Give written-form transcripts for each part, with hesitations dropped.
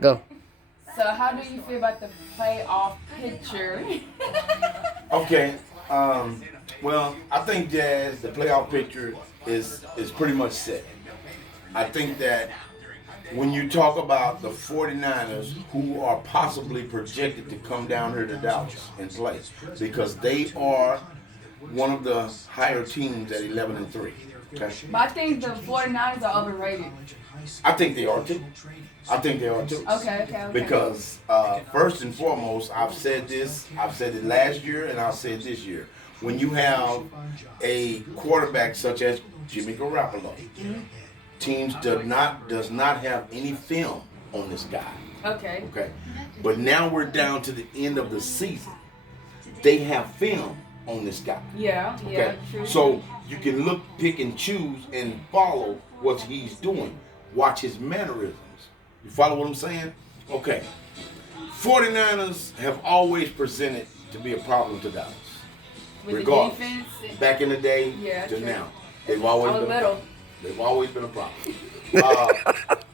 Go. So how do you feel about the playoff picture? Okay. Well, I think Jazz, the playoff picture is pretty much set. I think that when you talk about the 49ers who are possibly projected to come down here to Dallas and play, because they are one of the higher teams at 11-3. Okay. But I think the 49ers are overrated. I think they are too. I think they are too. Okay. Because first and foremost, I've said it last year, and I'll say it this year. When you have a quarterback such as Jimmy Garoppolo, teams does not have any film on this guy. Okay. Okay. But now we're down to the end of the season. They have film on this guy. Yeah. Okay. True. So you can look, pick, and choose and follow what he's doing. Watch his mannerisms. You follow what I'm saying? Okay. 49ers have always presented to be a problem to Dallas. With Regardless. the defense. Back in the day to true. now. They've always been a little. problem. They've always been a problem.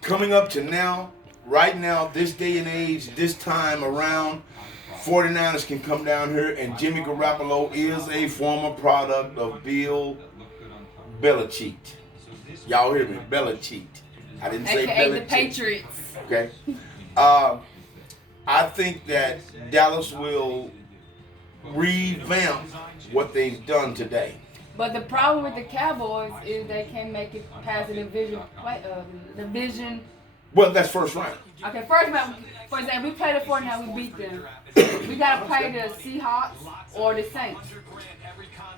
Coming up to now, right now, this day and age, this time around, 49ers can come down here, and Jimmy Garoppolo is a former product of Bill Belichick. Y'all hear me? Belichick. I didn't say AKA Belichick. the Patriots. Okay. I think that Dallas will revamp what they've done today. But the problem with the Cowboys is they can't make it past the division. Well, that's first round. Okay, first round. For example, we played the 49ers, we beat them. We gotta play the Seahawks or the Saints.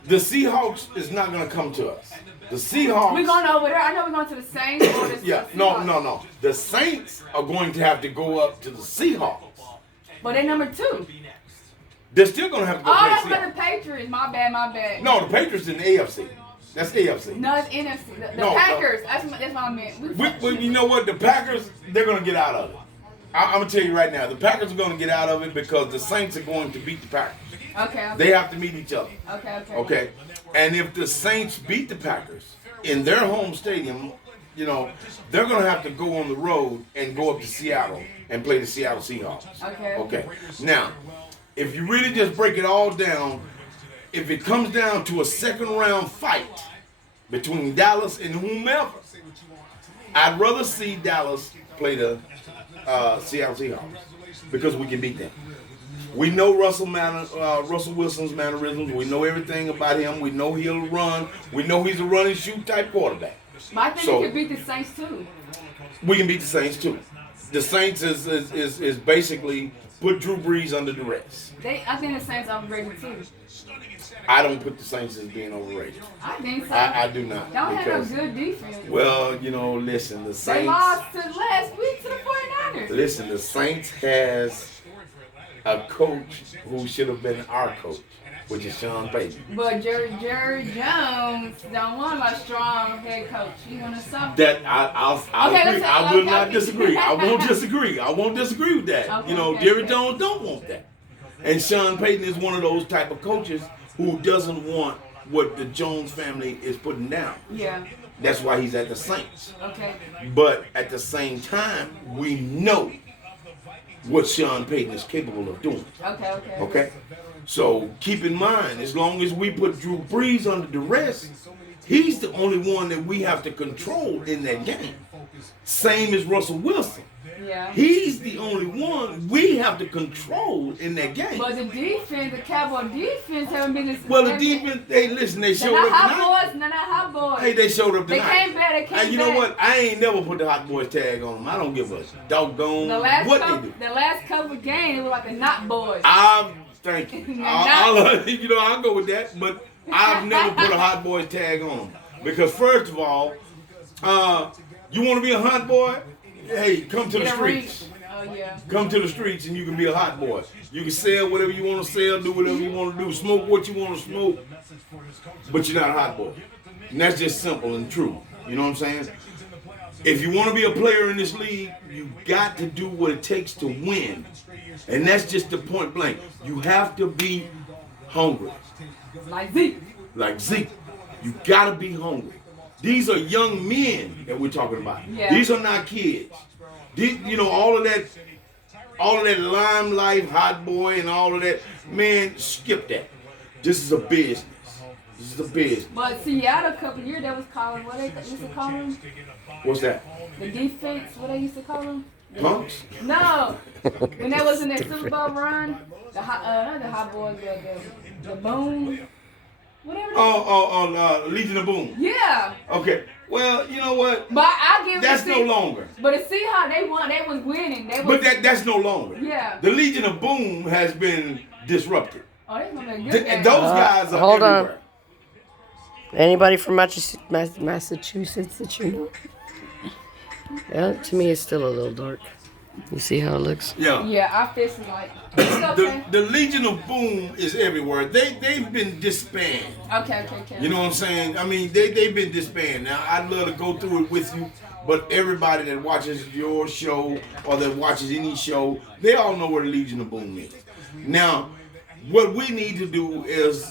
The Seahawks is not going to come to us. The Seahawks. We're going over there. I know we're going to the Saints or the Yeah, Seahawks. no. The Saints are going to have to go up to the Seahawks. But they're number 2. They're still going to have to go Oh, play that's the for Seahawks. the Patriots. My bad. No, the Patriots in the AFC. That's AFC. No, it's NFC. The No, Packers. That's what I meant. You know what? The Packers, they're going to get out of it. I'm going to tell you right now. The Packers are going to get out of it because the Saints are going to beat the Packers. Okay. They have to meet each other. Okay. And if the Saints beat the Packers in their home stadium, they're going to have to go on the road and go up to Seattle and play the Seattle Seahawks. Okay. Now, if you really just break it all down, if it comes down to a second round fight between Dallas and whomever, I'd rather see Dallas play the Seattle Seahawks because we can beat them. We know Russell Wilson's mannerisms. We know everything about him. We know he'll run. We know he's a run and shoot type quarterback. But I think we can beat the Saints too. We can beat the Saints too. The Saints is basically put Drew Brees under duress. I think the Saints are overrated too. I don't put the Saints as being overrated. I think so. I do not. Don't have no good defense. Well, listen, the Saints. They lost to last week to the 49ers. Listen, the Saints has a coach who should have been our coach, which is Sean Payton. But Jerry Jones don't want a strong head coach. He want something. That I'll agree. I will not disagree. I won't disagree. I won't disagree with that. Jerry Jones don't want that. And Sean Payton is one of those type of coaches who doesn't want what the Jones family is putting down. Yeah. That's why he's at the Saints. Okay. But at the same time, we know what Sean Payton is capable of doing. Okay? So keep in mind, as long as we put Drew Brees under duress, he's the only one that we have to control in that game. Same as Russell Wilson. Yeah. He's the only one we have to control in that game. But the defense, the Cowboy defense haven't been as well, the defense, hey, listen, they showed up tonight. They're not hot boys. Hey, they showed up tonight. They came back. And you know what? I ain't never put the hot boys tag on them. I don't give a doggone what they do. The last couple of games, it was like the not boys. Thank you. I'll go with that. But I've never put a hot boys tag on them. Because first of all, you want to be a hot boy? Hey, come to the streets. Come to the streets and you can be a hot boy. You can sell whatever you want to sell, do whatever you want to do, smoke what you want to smoke, but you're not a hot boy. And that's just simple and true. You know what I'm saying? If you want to be a player in this league, you got to do what it takes to win. And that's just the point blank. You have to be hungry. Like Zeke. You got to be hungry. These are young men that we're talking about. Yeah. These are not kids. You know, all of that limelight, hot boy, and all of that. Man, skip that. This is a business. This is a business. But Seattle a couple years, they was calling, what they used to call them? What's that? The defense, what they used to call them? Punks? No. When they was in that Super Bowl run, not the Hot Boys, but the Boom. Whatever. Legion of Boom. Yeah. Okay. Well, you know what? But I give that's no longer. But the Seahawks, they won. They was winning. But that's no longer. Yeah. The Legion of Boom has been disrupted. Oh, they're gonna be good. Those guys are hold everywhere. On. Anybody from Massachusetts that you know? Yeah, to me, it's still a little dark. You see how it looks? Yeah. Yeah, our fist is like. It's okay. The Legion of Boom is everywhere. They've been disbanded. Okay. You know what I'm saying? I mean, they've been disbanded. Now, I'd love to go through it with you, but everybody that watches your show or that watches any show, they all know where the Legion of Boom is. Now, what we need to do is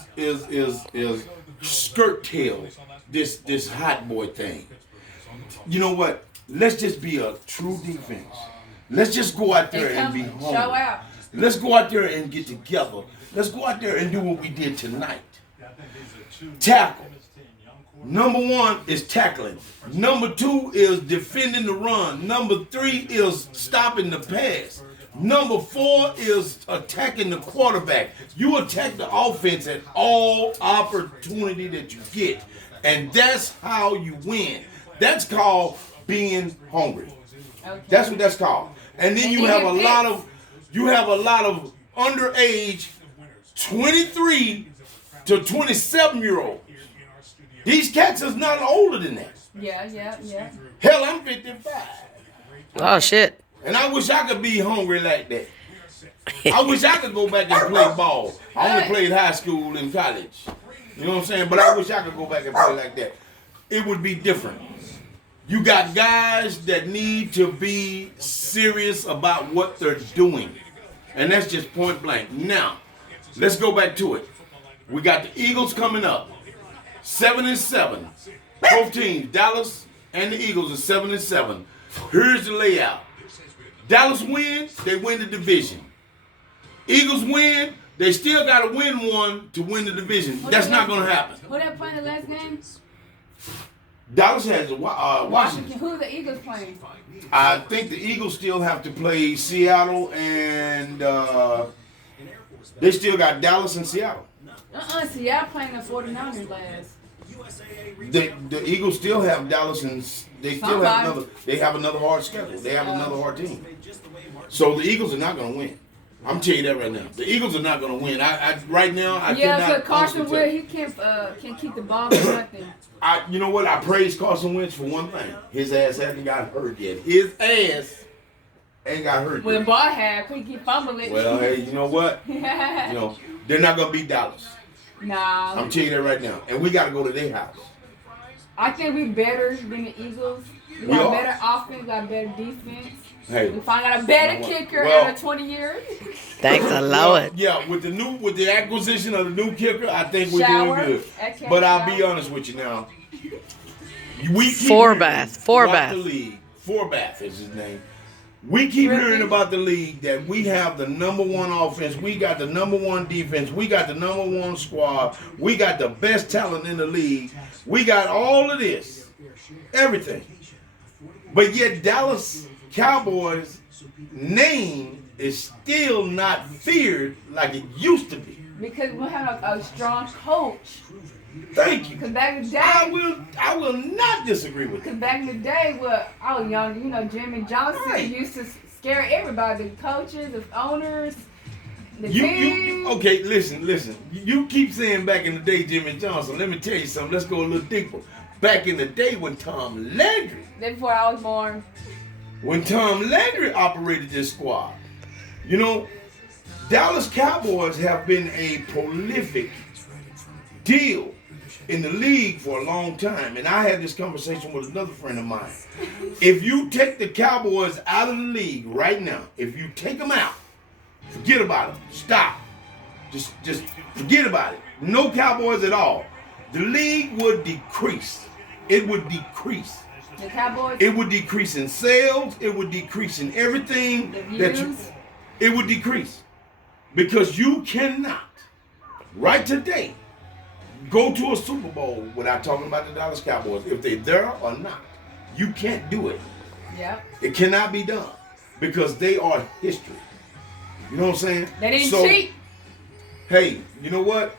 skirt tail this hot boy thing. You know what? Let's just be a true defense. Let's just go out there and be home. Show out. Let's go out there and get together. Let's go out there and do what we did tonight. Tackle. Number 1 is tackling. Number 2 is defending the run. Number 3 is stopping the pass. Number 4 is attacking the quarterback. You attack the offense at all opportunity that you get. And that's how you win. That's called being hungry. Okay. That's what that's called. And then you have a lot of underage 23 to 27-year-olds. These cats is not older than that. Yeah. Hell, I'm 55. Oh, shit. And I wish I could be hungry like that. I wish I could go back and play ball. I only played high school and college. You know what I'm saying? But I wish I could go back and play like that. It would be different. You got guys that need to be serious about what they're doing. And that's just point blank. Now, let's go back to it. We got the Eagles coming up. 7-7. Both teams, Dallas and the Eagles, are 7-7. Here's the layout. Dallas wins, they win the division. Eagles win, they still got to win one to win the division. That's not going to happen. Who they playing the last game? Dallas has Washington. Who the Eagles playing? I think the Eagles still have to play Seattle, and they still got Dallas and Seattle. Seattle playing the 49ers last. The Eagles still have Dallas, and they have another hard schedule. They have another hard team. So the Eagles are not going to win. I'm telling you that right now. The Eagles are not going to win. Right now, I cannot. Yeah, Carson Wentz, he can't keep the ball or nothing. You know what? I praise Carson Wentz for one thing. His ass hasn't got hurt yet. His ass ain't got hurt yet. Well, the ball had, he keep fumbling. Well, hey, you know what? They're not going to beat Dallas. Nah. I'm telling you that right now. And we got to go to their house. I think we better than the Eagles. We got better offense, we got better defense. Hey, we finally got a better kicker after 20 years. Thanks a lot. Yeah, with the acquisition of the new kicker, I think we're doing good. But I'll be honest with you now. We keep Forbath. The league. Forbath is his name. We keep hearing about the league that we have the number 1 offense, we got the number 1 defense, we got the number 1 squad, we got the best talent in the league, we got all of this, everything. But yet Dallas Cowboys name is still not feared like it used to be. Because we have a strong coach. Thank you. Because back in the day, I will not disagree with you. Because back in the day, I was young, Jimmy Johnson used to scare everybody, the coaches, the owners, the team. Okay, listen. You keep saying back in the day, Jimmy Johnson. Let me tell you something. Let's go a little deeper. Back in the day when Tom Landry. Before I was born. When Tom Landry operated this squad. Dallas Cowboys have been a prolific deal in the league for a long time. And I had this conversation with another friend of mine. If you take the Cowboys out of the league right now, if you take them out, forget about them. Stop. Just forget about it. No Cowboys at all. The league would decrease. It would decrease. The Cowboys. It would decrease in sales. It would decrease in everything that you. It would decrease because you cannot, right today, go to a Super Bowl without talking about the Dallas Cowboys. If they're there or not, you can't do it. Yeah. It cannot be done because they are history. You know what I'm saying? They didn't cheat. Hey, you know what?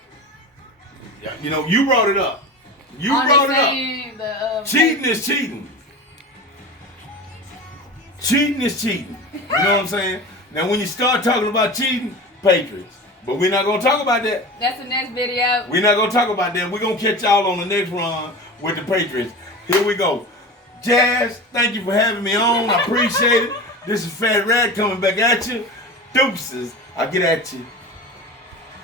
You know, you brought it up. You brought it up. Cheating is cheating. Cheating is cheating. You know what I'm saying? Now, when you start talking about cheating, Patriots. But we're not going to talk about that. That's the next video. We're not going to talk about that. We're going to catch y'all on the next run with the Patriots. Here we go. Jasz, thank you for having me on. I appreciate it. This is Fat Rat coming back at you. Deuces. I'll get at you.